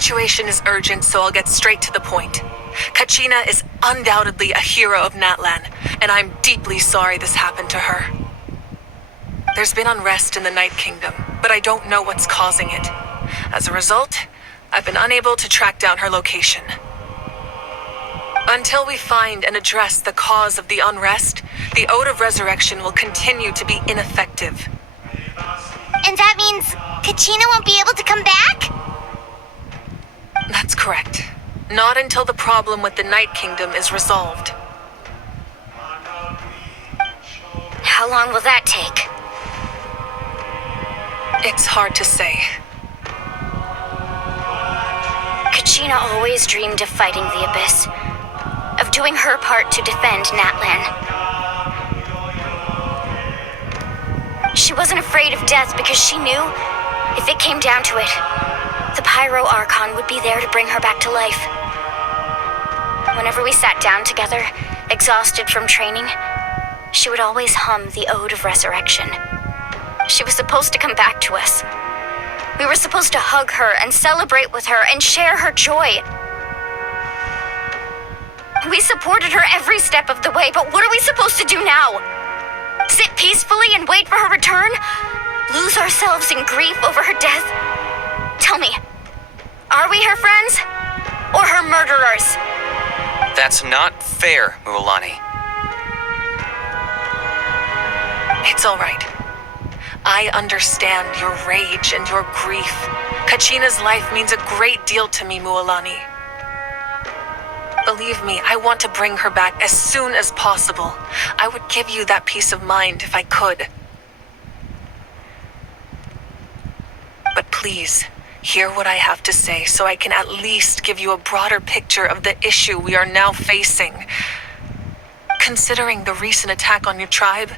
situation is urgent, so I'll get straight to the point. Kachina is undoubtedly a hero of Natlan, and I'm deeply sorry this happened to her. There's been unrest in the Night Kingdom, but I don't know what's causing it. As a result, I've been unable to track down her location. Until we find and address the cause of the unrest, the Ode of Resurrection will continue to be ineffective. And that means Kachina won't be able to come back? That's correct. Not until the problem with the Night Kingdom is resolved. How long will that take? It's hard to say. Kachina always dreamed of fighting the Abyss, of doing her part to defend Natlan. She wasn't afraid of death because she knew, if it came down to it, the Pyro Archon would be there to bring her back to life. Whenever we sat down together, exhausted from training, she would always hum the Ode of Resurrection. She was supposed to come back to us. We were supposed to hug her and celebrate with her and share her joy. We supported her every step of the way, but what are we supposed to do now? Sit peacefully and wait for her return? Lose ourselves in grief over her death? Tell me, are we her friends? Or her murderers? That's not fair, Mualani. It's all right. I understand your rage and your grief. Kachina's life means a great deal to me, Mualani. Believe me, I want to bring her back as soon as possible. I would give you that peace of mind if I could. But please, hear what I have to say so I can at least give you a broader picture of the issue we are now facing. Considering the recent attack on your tribe,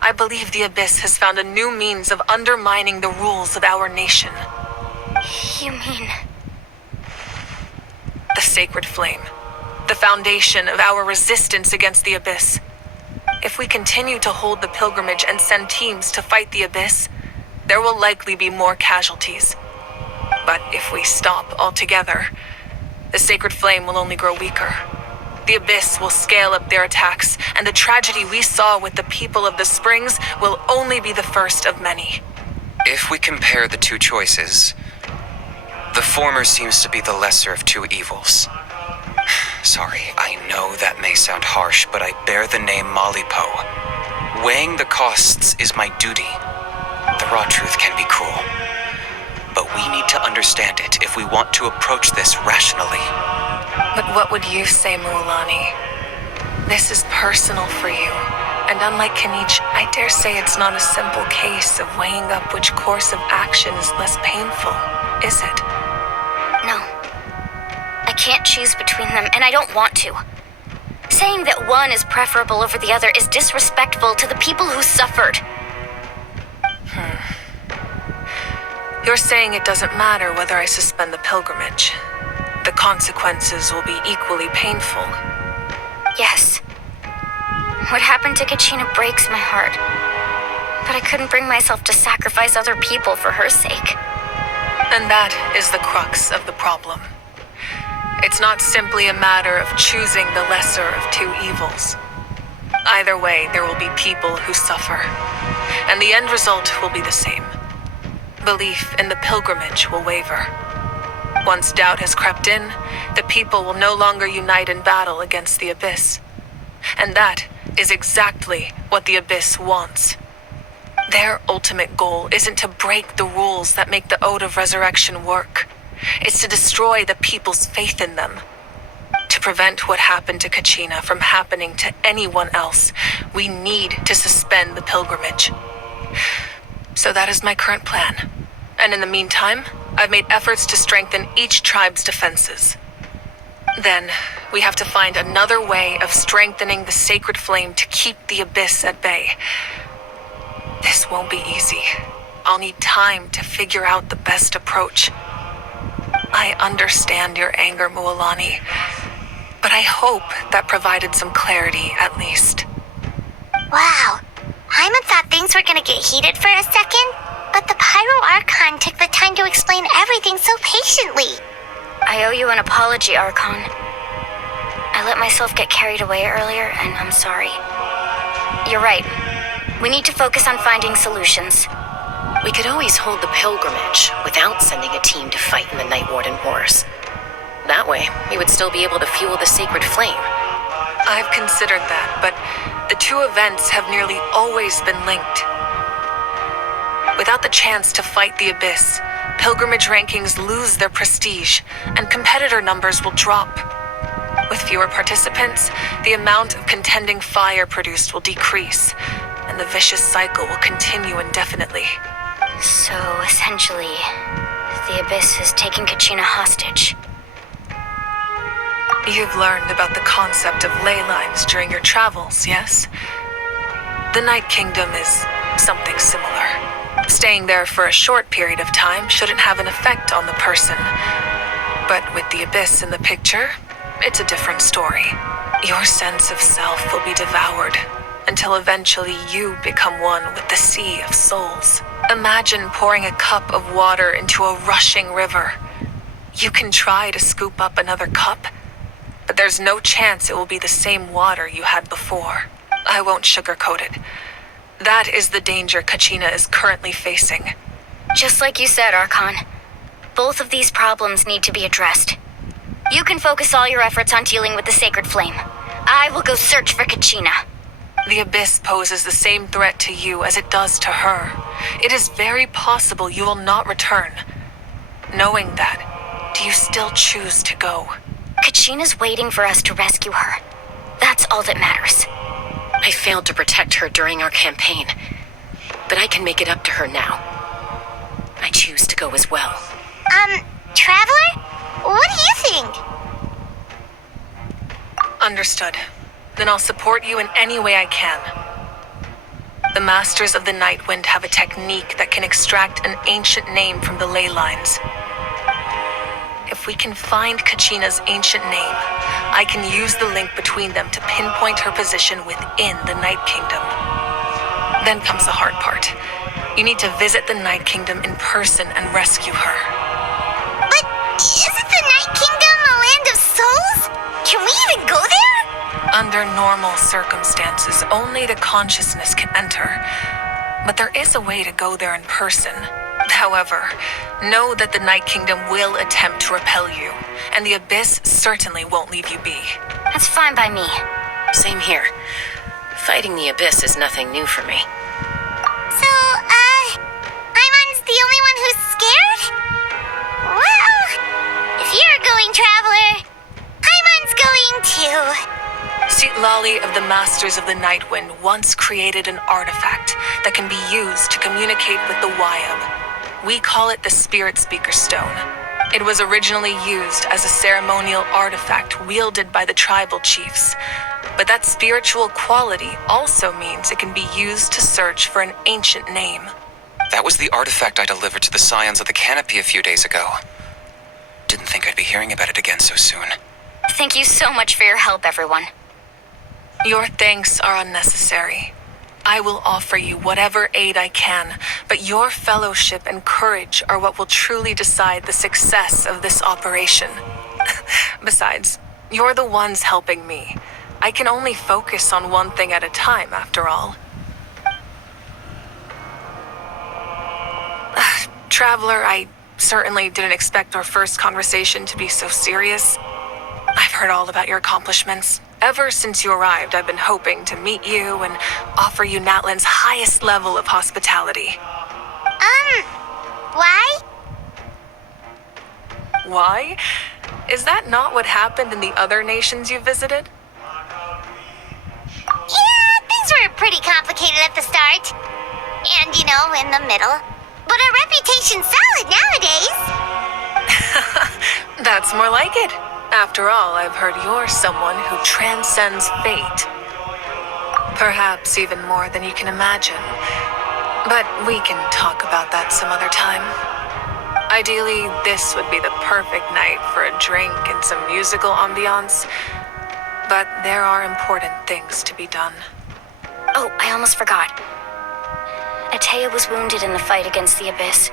I believe the Abyss has found a new means of undermining the rules of our nation. You mean... The Sacred Flame. The foundation of our resistance against the Abyss. If we continue to hold the pilgrimage and send teams to fight the Abyss, there will likely be more casualties. But if we stop altogether, the Sacred Flame will only grow weaker. The Abyss will scale up their attacks, and the tragedy we saw with the people of the Springs will only be the first of many. If we compare the two choices, the former seems to be the lesser of two evils. Sorry, I know that may sound harsh, but I bear the name Malipo. Weighing the costs is my duty. The raw truth can be cruel, but we need to understand it if we want to approach this rationally. But what would you say, Mualani? This is personal for you, and unlike Kanich, I dare say it's not a simple case of weighing up which course of action is less painful, is it? No. I can't choose between them, and I don't want to. Saying that one is preferable over the other is disrespectful to the people who suffered. You're saying it doesn't matter whether I suspend the pilgrimage. The consequences will be equally painful. Yes. What happened to Kachina breaks my heart. But I couldn't bring myself to sacrifice other people for her sake. And that is the crux of the problem. It's not simply a matter of choosing the lesser of two evils. Either way, there will be people who suffer. And the end result will be the same. Belief in the pilgrimage will waver. Once doubt has crept in, the people will no longer unite in battle against the Abyss. And that is exactly what the Abyss wants. Their ultimate goal isn't to break the rules that make the Ode of Resurrection work. It's to destroy the people's faith in them. To prevent what happened to Kachina from happening to anyone else, we need to suspend the pilgrimage. So that is my current plan. And in the meantime, I've made efforts to strengthen each tribe's defenses. Then, we have to find another way of strengthening the Sacred Flame to keep the Abyss at bay. This won't be easy. I'll need time to figure out the best approach. I understand your anger, Mualani, but I hope that provided some clarity at least. Wow. Hyman thought things were gonna get heated for a second, but the Pyro Archon took the time to explain everything so patiently. I owe you an apology, Archon. I let myself get carried away earlier, and I'm sorry. You're right. We need to focus on finding solutions. We could always hold the pilgrimage without sending a team to fight in the Night Warden Wars. That way, we would still be able to fuel the sacred flame. I've considered that, but the two events have nearly always been linked. Without the chance to fight the Abyss, pilgrimage rankings lose their prestige, and competitor numbers will drop. With fewer participants, the amount of contending fire produced will decrease, and the vicious cycle will continue indefinitely. So, essentially, the Abyss is taking Kachina hostage. You've learned about the concept of ley lines during your travels, yes? The Night Kingdom is something similar. Staying there for a short period of time shouldn't have an effect on the person. But with the Abyss in the picture, it's a different story. Your sense of self will be devoured until eventually you become one with the sea of souls. Imagine pouring a cup of water into a rushing river. You can try to scoop up another cup, but there's no chance it will be the same water you had before. I won't sugarcoat it. That is the danger Kachina is currently facing. Just like you said, Archon. Both of these problems need to be addressed. You can focus all your efforts on dealing with the sacred flame. I will go search for Kachina. The Abyss poses the same threat to you as it does to her. It is very possible you will not return. Knowing that, do you still choose to go? Kachina's waiting for us to rescue her. That's all that matters. I failed to protect her during our campaign, but I can make it up to her now. I choose to go as well. Traveler? What do you think? Understood. Then I'll support you in any way I can. The Masters of the Nightwind have a technique that can extract an ancient name from the ley lines. If we can find Kachina's ancient name, I can use the link between them to pinpoint her position within the Night Kingdom. Then comes the hard part. You need to visit the Night Kingdom in person and rescue her. But isn't the Night Kingdom a land of souls? Can we even go there? Under normal circumstances, only the consciousness can enter. But there is a way to go there in person. However, know that the Night Kingdom will attempt to repel you, and the Abyss certainly won't leave you be. That's fine by me. Same here. Fighting the Abyss is nothing new for me. So, Paimon's the only one who's scared? Well, if you're going, Traveler, Paimon's going too. Lali of the Masters of the Nightwind once created an artifact that can be used to communicate with the Wyab. We call it the Spirit Speaker Stone. It was originally used as a ceremonial artifact wielded by the tribal chiefs. But that spiritual quality also means it can be used to search for an ancient name. That was the artifact I delivered to the Scions of the Canopy a few days ago. Didn't think I'd be hearing about it again so soon. Thank you so much for your help, everyone. Your thanks are unnecessary. I will offer you whatever aid I can, but your fellowship and courage are what will truly decide the success of this operation. Besides, you're the ones helping me. I can only focus on one thing at a time, after all. Traveler, I certainly didn't expect our first conversation to be so serious. I've heard all about your accomplishments. Ever since you arrived, I've been hoping to meet you and offer you Natlan's highest level of hospitality. Why? Why? Is that not what happened in the other nations you visited? Yeah, things were pretty complicated at the start. And, in the middle. But our reputation's solid nowadays. That's more like it. After all, I've heard you're someone who transcends fate. Perhaps even more than you can imagine. But we can talk about that some other time. Ideally, this would be the perfect night for a drink and some musical ambiance. But there are important things to be done. Oh, I almost forgot. Atea was wounded in the fight against the Abyss.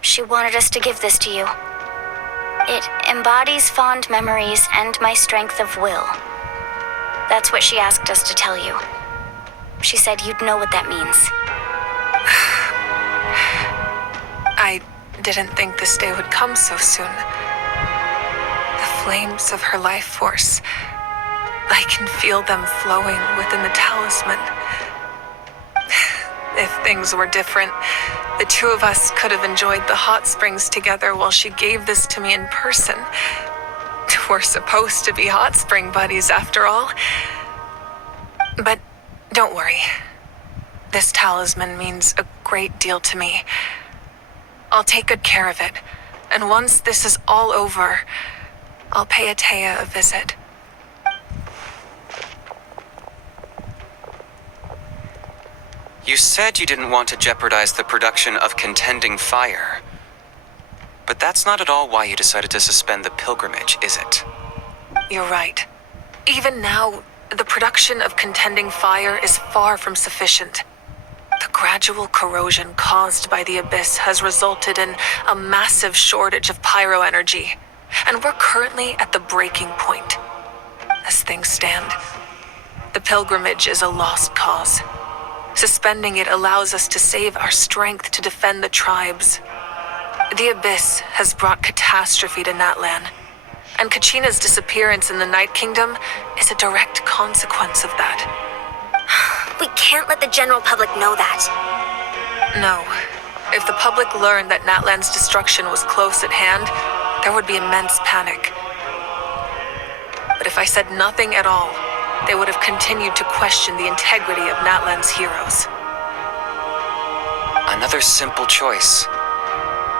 She wanted us to give this to you. It embodies fond memories and my strength of will. That's what she asked us to tell you. She said you'd know what that means. I didn't think this day would come so soon. The flames of her life force. I can feel them flowing within the talisman. If things were different, the two of us could have enjoyed the hot springs together while she gave this to me in person. We're supposed to be hot spring buddies after all. But don't worry. This talisman means a great deal to me. I'll take good care of it, and once this is all over, I'll pay Atea a visit. You said you didn't want to jeopardize the production of contending fire. But that's not at all why you decided to suspend the pilgrimage, is it? You're right. Even now, the production of contending fire is far from sufficient. The gradual corrosion caused by the abyss has resulted in a massive shortage of pyro energy, and we're currently at the breaking point. As things stand, the pilgrimage is a lost cause. Suspending it allows us to save our strength to defend the tribes. The abyss has brought catastrophe to Natlan, and Kachina's disappearance in the Night Kingdom is a direct consequence of that. We can't let the general public know that. No. If the public learned that Natlan's destruction was close at hand, there would be immense panic. But if I said nothing at all, they would have continued to question the integrity of Natlan's heroes. Another simple choice.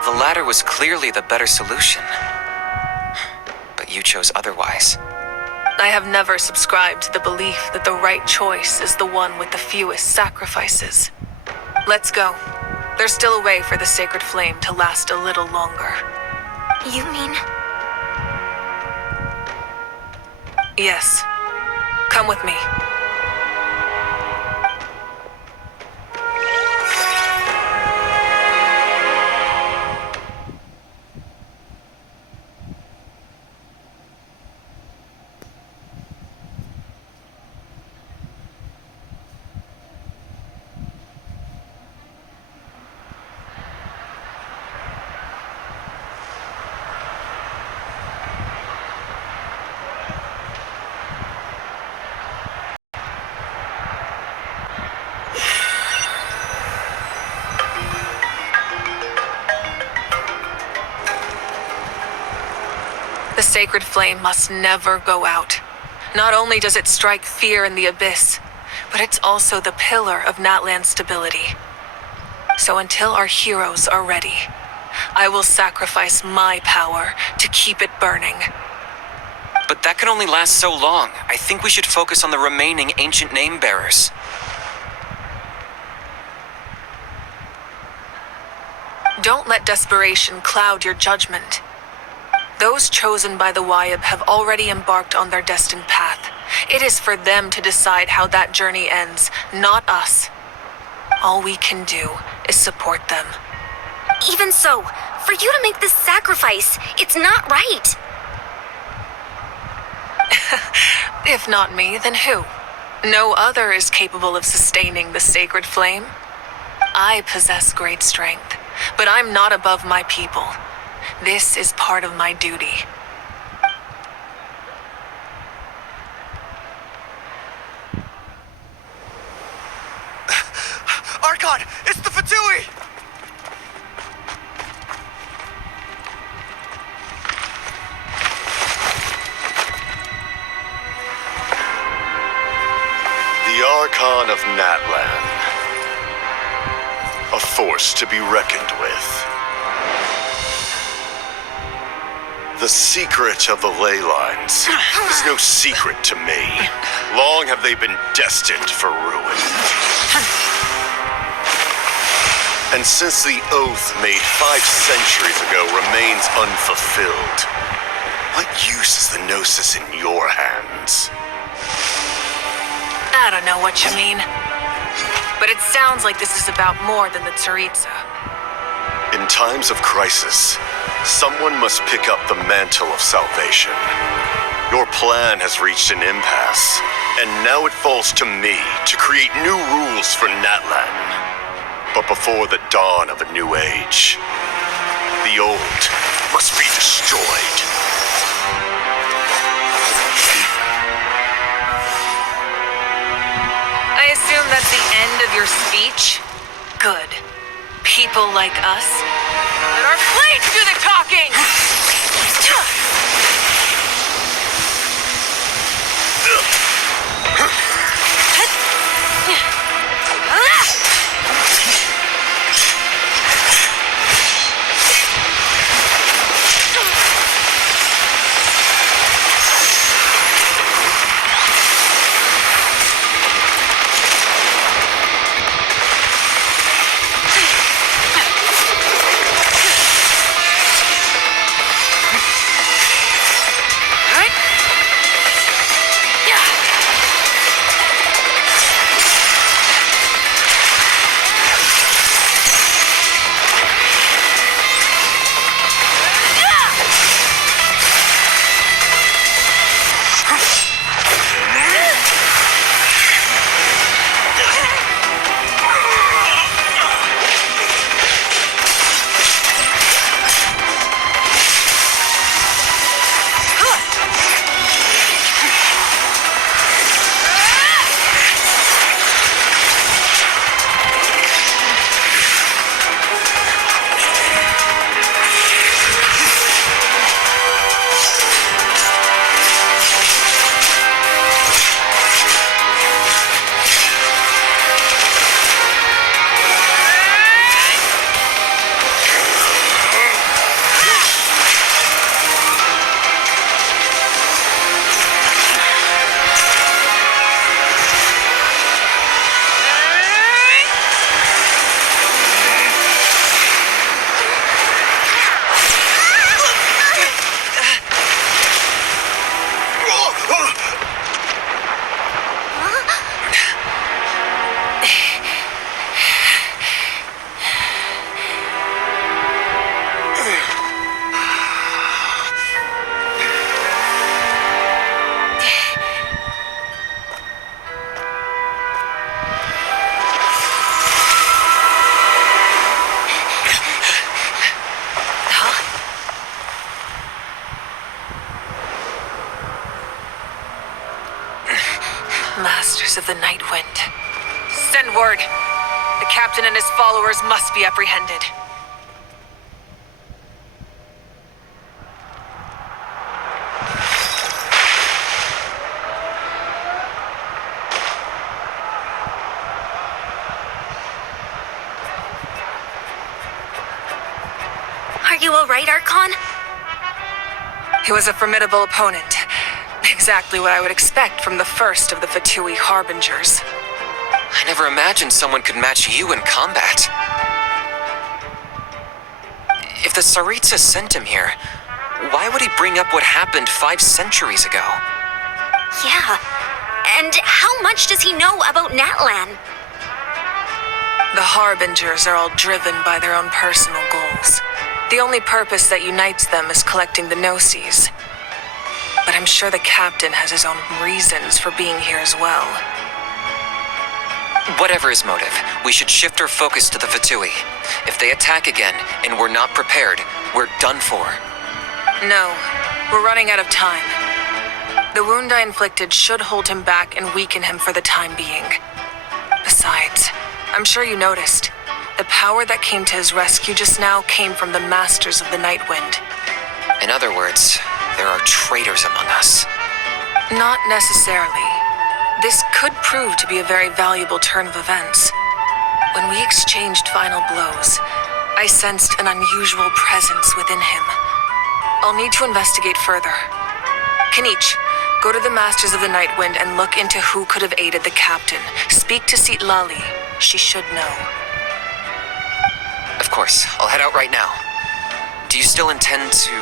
The latter was clearly the better solution. But you chose otherwise. I have never subscribed to the belief that the right choice is the one with the fewest sacrifices. Let's go. There's still a way for the sacred flame to last a little longer. You mean? Yes. Come with me. The sacred flame must never go out. Not only does it strike fear in the abyss, but it's also the pillar of Natlan's stability. So until our heroes are ready, I will sacrifice my power to keep it burning. But that can only last so long. I think we should focus on the remaining ancient name bearers. Don't let desperation cloud your judgment. Those chosen by the Wyab have already embarked on their destined path. It is for them to decide how that journey ends, not us. All we can do is support them. Even so, for you to make this sacrifice, it's not right. If not me, then who? No other is capable of sustaining the sacred flame. I possess great strength, but I'm not above my people. This is part of my duty. Archon! It's the fatui! The Archon of Natlan. A force to be reckoned with. The secret of the ley lines is no secret to me. Long have they been destined for ruin. And since the oath made 5 centuries ago remains unfulfilled, what use is the Gnosis in your hands? I don't know what you mean. But it sounds like this is about more than the Tsaritsa. In times of crisis, someone must pick up the mantle of salvation. Your plan has reached an impasse, and now it falls to me to create new rules for Natlan. But before the dawn of a new age, the old must be destroyed. I assume that's the end of your speech? Good. People like us. Let our blades do the talking! Masters of the Night Wind. Send word. The captain and his followers must be apprehended. Are you all right, Archon? He was a formidable opponent. Exactly what I would expect from the first of the Fatui harbingers. I never imagined someone could match you in combat. If the Tsaritsa sent him here, why would he bring up what happened 5 centuries ago? Yeah. And how much does he know about Natlan? The harbingers are all driven by their own personal goals. The only purpose that unites them is collecting the Gnosis. But I'm sure the captain has his own reasons for being here as well. Whatever his motive, we should shift our focus to the Fatui. If they attack again and we're not prepared, we're done for. No, we're running out of time. The wound I inflicted should hold him back and weaken him for the time being. Besides, I'm sure you noticed, the power that came to his rescue just now came from the Masters of the Night Wind. In other words, there are traitors among us. Not necessarily. This could prove to be a very valuable turn of events. When we exchanged final blows, I sensed an unusual presence within him. I'll need to investigate further. Kanich, go to the Masters of the Night Wind and look into who could have aided the captain. Speak to Sitlali. She should know. Of course, I'll head out right now. Do you still intend to...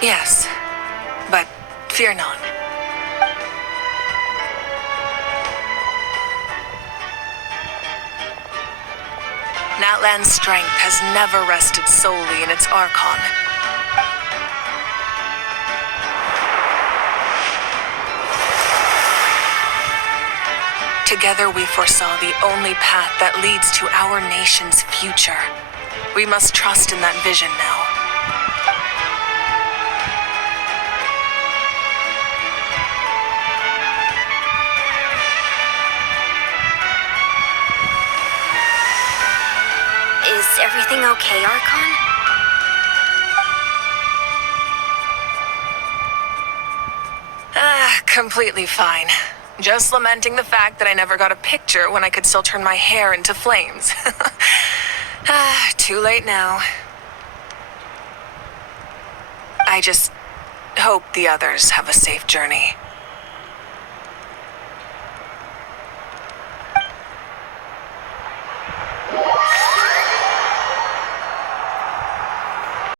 Yes, but fear not. Natlan's strength has never rested solely in its Archon. Together we foresaw the only path that leads to our nation's future. We must trust in that vision now. Is everything okay, Archon? Completely fine. Just lamenting the fact that I never got a picture when I could still turn my hair into flames. Too late now. I just hope the others have a safe journey.